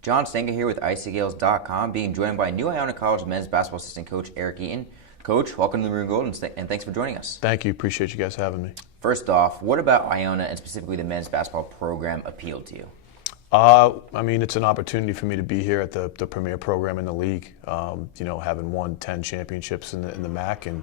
John Stenga here with ICGaels.com, being joined by new Iona College men's basketball assistant coach Eric Eaton. Coach, welcome to the Maroon Gold, and thanks for joining us. Thank you. Appreciate you guys having me. First off, what about Iona and specifically the men's basketball program appealed to you? It's an opportunity for me to be here at the premier program in the league. Having won 10 championships in the MAC and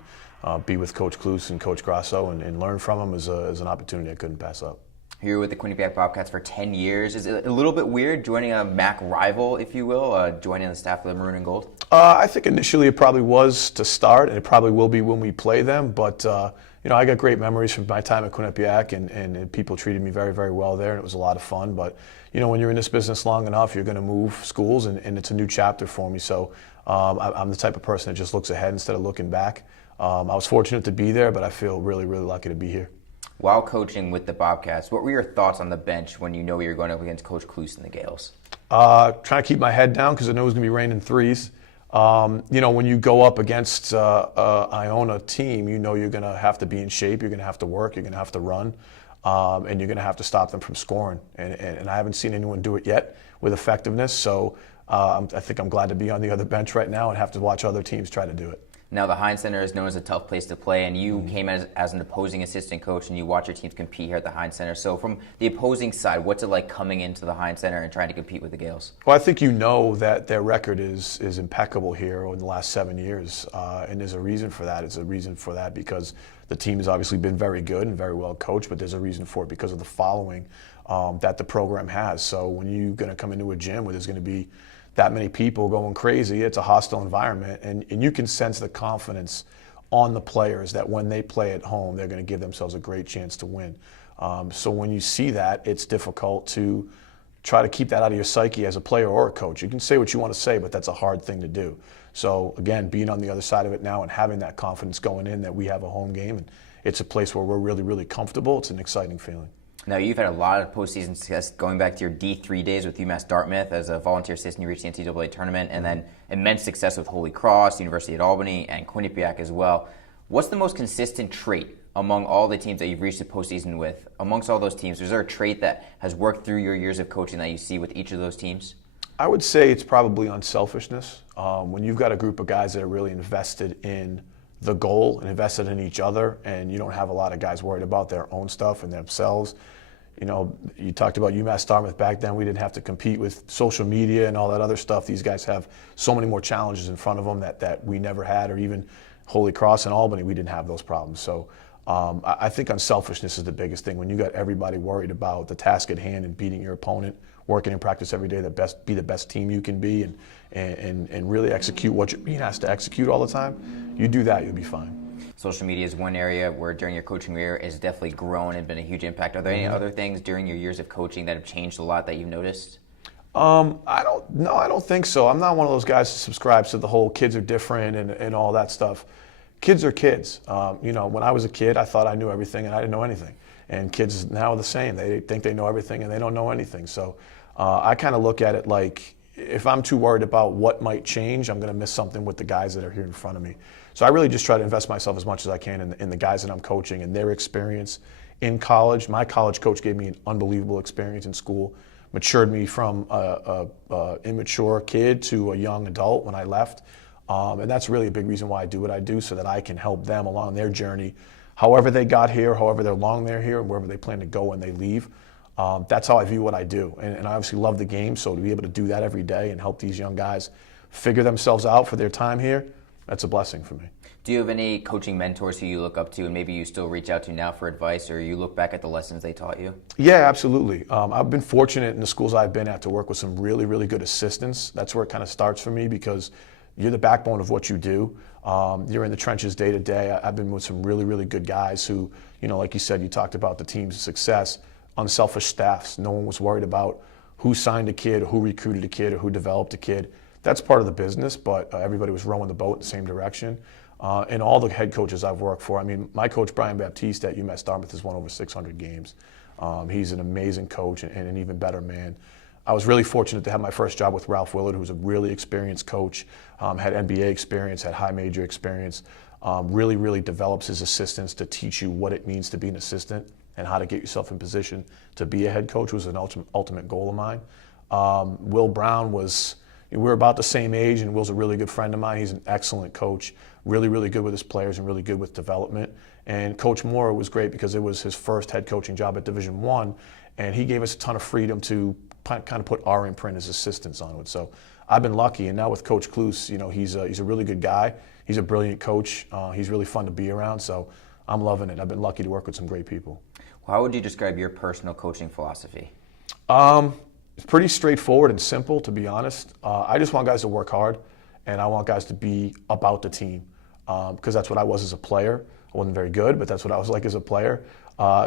be with Coach Klus and Coach Grasso and learn from them is an opportunity I couldn't pass up. Here with the Quinnipiac Bobcats for 10 years. Is it a little bit weird joining a MAC rival, if you will, joining the staff of the Maroon and Gold? I think initially it probably was to start, and it probably will be when we play them. But I got great memories from my time at Quinnipiac, and people treated me very, very well there, and it was a lot of fun. But when you're in this business long enough, you're going to move schools, and it's a new chapter for me. So I'm the type of person that just looks ahead instead of looking back. I was fortunate to be there, but I feel really, really lucky to be here. While coaching with the Bobcats, what were your thoughts on the bench when you know you were going up against Coach Klus and the Gaels? Trying to keep my head down because I know it was going to be raining threes. When you go up against Iona team, you're going to have to be in shape. You're going to have to work. You're going to have to run, and you're going to have to stop them from scoring. And I haven't seen anyone do it yet with effectiveness. So I think I'm glad to be on the other bench right now and have to watch other teams try to do it. Now, the Heinz Center is known as a tough place to play, and you came as an opposing assistant coach, and you watch your teams compete here at the Heinz Center. So from the opposing side, what's it like coming into the Heinz Center and trying to compete with the Gaels? Well, I think you know that their record is impeccable here over the last 7 years, and there's a reason for that. It's a reason for that because the team has obviously been very good and very well coached, but there's a reason for it because of the following that the program has. So when you're going to come into a gym where there's going to be that many people going crazy, it's a hostile environment, and you can sense the confidence on the players that when they play at home, they're going to give themselves a great chance to win. So when you see that, it's difficult to try to keep that out of your psyche as a player or a coach. You can say what you want to say, but that's a hard thing to do. So again, being on the other side of it now and having that confidence going in that we have a home game and it's a place where we're really, really comfortable, it's an exciting feeling. Now, you've had a lot of postseason success going back to your D3 days with UMass Dartmouth as a volunteer assistant. You reached the NCAA tournament, and then immense success with Holy Cross, University at Albany, and Quinnipiac as well. What's the most consistent trait among all the teams that you've reached the postseason with? Amongst all those teams, is there a trait that has worked through your years of coaching that you see with each of those teams? I would say it's probably unselfishness. When you've got a group of guys that are really invested in the goal and invested in each other, and you don't have a lot of guys worried about their own stuff and themselves. You talked about UMass Dartmouth back then. We didn't have to compete with social media and all that other stuff. These guys have so many more challenges in front of them that we never had, or even Holy Cross and Albany, we didn't have those problems. So I think unselfishness is the biggest thing. When you got everybody worried about the task at hand and beating your opponent, working in practice every day, be the best team you can be, and really execute what you're being asked to execute all the time, you do that, you'll be fine. Social media is one area where during your coaching career has definitely grown and been a huge impact. Are there any other things during your years of coaching that have changed a lot that you've noticed? I don't think so. I'm not one of those guys who subscribes to the whole kids are different and all that stuff. Kids are kids. When I was a kid, I thought I knew everything and I didn't know anything. And kids now are the same. They think they know everything and they don't know anything. So I kind of look at it like, if I'm too worried about what might change, I'm going to miss something with the guys that are here in front of me. So I really just try to invest myself as much as I can in the guys that I'm coaching and their experience in college. My college coach gave me an unbelievable experience in school, matured me from a immature kid to a young adult when I left. And that's really a big reason why I do what I do, so that I can help them along their journey, however they got here, however long they're here, and wherever they plan to go when they leave. That's how I view what I do. And I obviously love the game, so to be able to do that every day and help these young guys figure themselves out for their time here, that's a blessing for me. Do you have any coaching mentors who you look up to and maybe you still reach out to now for advice, or you look back at the lessons they taught you? Yeah, absolutely. I've been fortunate in the schools I've been at to work with some really, really good assistants. That's where it kind of starts for me, because you're the backbone of what you do. You're in the trenches day to day. I've been with some really, really good guys who, like you said, you talked about the team's success, unselfish staffs. No one was worried about who signed a kid, or who recruited a kid, or who developed a kid. That's part of the business, but everybody was rowing the boat in the same direction. And all the head coaches I've worked for, my coach Brian Baptiste at UMass Dartmouth has won over 600 games. He's an amazing coach and an even better man. I was really fortunate to have my first job with Ralph Willard, who's a really experienced coach, had NBA experience, had high major experience, really develops his assistants to teach you what it means to be an assistant and how to get yourself in position to be a head coach was an ultimate goal of mine. Will Brown we're about the same age, and Will's a really good friend of mine. He's an excellent coach, really, really good with his players and really good with development. And Coach Moore was great because it was his first head coaching job at Division I, and he gave us a ton of freedom to kind of put our imprint as assistants on it. So I've been lucky, and now with Coach Kloos, he's a really good guy. He's a brilliant coach. He's really fun to be around, so I'm loving it. I've been lucky to work with some great people. How would you describe your personal coaching philosophy? It's pretty straightforward and simple, to be honest. I just want guys to work hard, and I want guys to be about the team, because that's what I was as a player. I wasn't very good, but that's what I was like as a player.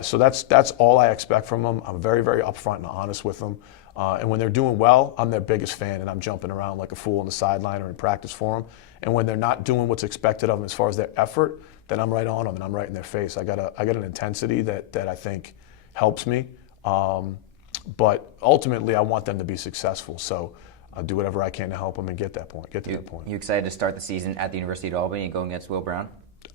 So that's all I expect from them. I'm very, very upfront and honest with them. And when they're doing well, I'm their biggest fan, and I'm jumping around like a fool on the sideline or in practice for them. And when they're not doing what's expected of them as far as their effort, then I'm right on them and I'm right in their face. I got an intensity that I think helps me. But ultimately, I want them to be successful. So I'll do whatever I can to help them and get to that point. You excited to start the season at the University of Albany and going against Will Brown?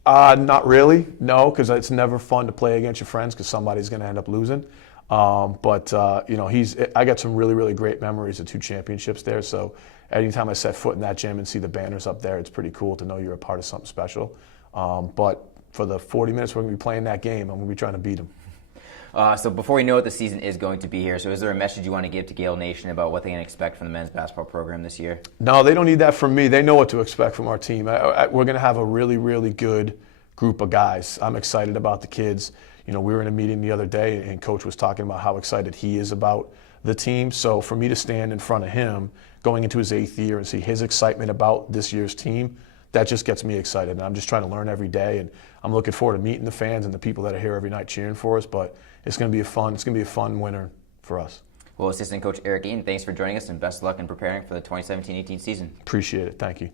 Not really, no, because it's never fun to play against your friends because somebody's going to end up losing. But I got some really, really great memories of 2 championships there. So anytime I set foot in that gym and see the banners up there, it's pretty cool to know you're a part of something special. But for the 40 minutes we're going to be playing that game, I'm going to be trying to beat them. So before we know what the season is going to be here, so is there a message you want to give to Gael Nation about what they can expect from the men's basketball program this year? No, they don't need that from me. They know what to expect from our team. We're going to have a really, really good group of guys. I'm excited about the kids. We were in a meeting the other day, and Coach was talking about how excited he is about the team. So for me to stand in front of him going into his 8th year and see his excitement about this year's team, that just gets me excited. And I'm just trying to learn every day, and I'm looking forward to meeting the fans and the people that are here every night cheering for us. But it's going to be a fun winter for us. Well, Assistant Coach Eric Eaton, thanks for joining us, and best of luck in preparing for the 2017-18 season. Appreciate it. Thank you.